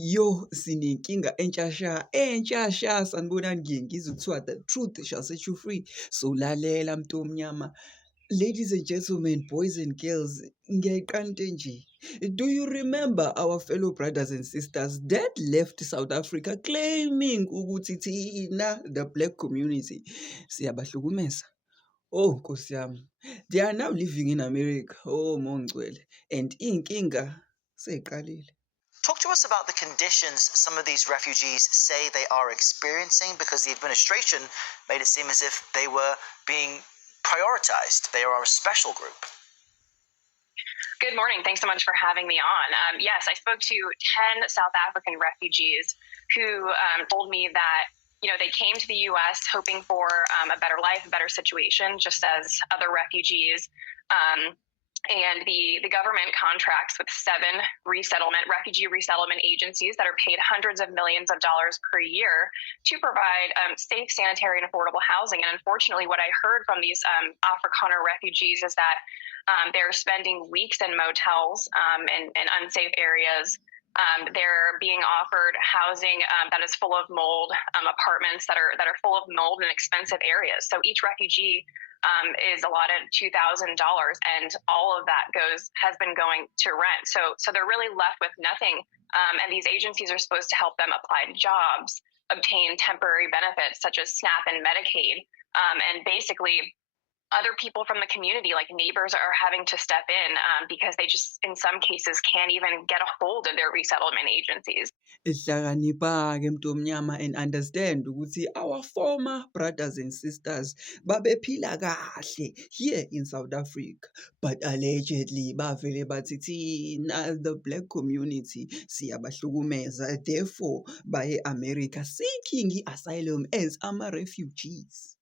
Yo, sinenkinga entshasha sanibonani ngizwe kuthiwa the truth shall set you free. So lalela mntu omnyama. Ladies and gentlemen, boys and girls, ngiyayiqala nje. Do you remember our fellow brothers and sisters that left South Africa claiming ukuthi thina, the black community, siyabahlukumeza? Oh, Nkosi yami. They are now living in America. Oh, Mongcwele. And inkinga seyiqalile. Talk to us about the conditions some of these refugees say they are experiencing, because the administration made it seem as if they were being prioritized. They are a special group. Good morning. Thanks so much for having me on. Yes, I spoke to 10 South African refugees who told me that they came to the U.S. hoping for a better life, a better situation, just as other refugees. And the government contracts with 7 refugee resettlement agencies that are paid hundreds of millions of dollars per year to provide safe, sanitary, and affordable housing. And unfortunately, what I heard from these Afrikaner refugees is that they're spending weeks in motels in unsafe areas. They're being offered housing that is full of mold, apartments that are full of mold in expensive areas. So each refugee is allotted $2,000, and all of that has been going to rent. So they're really left with nothing. And these agencies are supposed to help them apply to jobs, obtain temporary benefits such as SNAP and Medicaid, and basically other people from the community, like neighbors, are having to step in because they just, in some cases, can't even get a hold of their resettlement agencies. Hlakanipha-ke mntu omnyama and understand ukuthi our former brothers and sisters babephila kahle here in South Africa, but allegedly bavele bathi thina the black community siyabahlukumeza, therefore baye America seeking asylum as ama-refugees.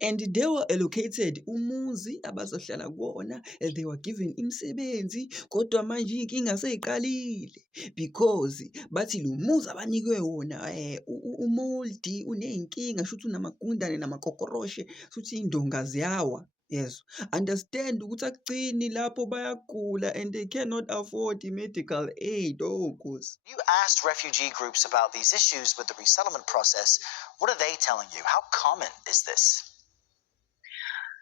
And they were allocated umuzi abazohlala kuwona, they were given imisebenzi, kodwa manje inkinga seyiqalile because bathi lo muzi abanikwe wona umoldi uney'nkinga, shuthi unamagundane namakokoroshe, shuthi iy'ndonga ziyawa. Yes, understand ukuthi akugcini lapho bayagula and they cannot afford medical aid. Oh, Nkosi. You asked refugee groups about these issues with the resettlement process. What are they telling you? How common is this?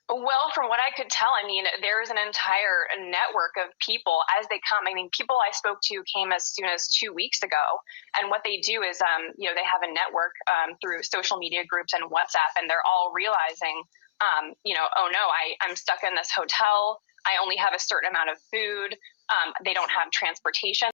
Well, from what I could tell, there is an entire network of people as they come. People I spoke to came as soon as 2 weeks ago. And what they do is, they have a network through social media groups and WhatsApp, and they're all realizing, oh no, I'm stuck in this hotel. I only have a certain amount of food. They don't have transportation.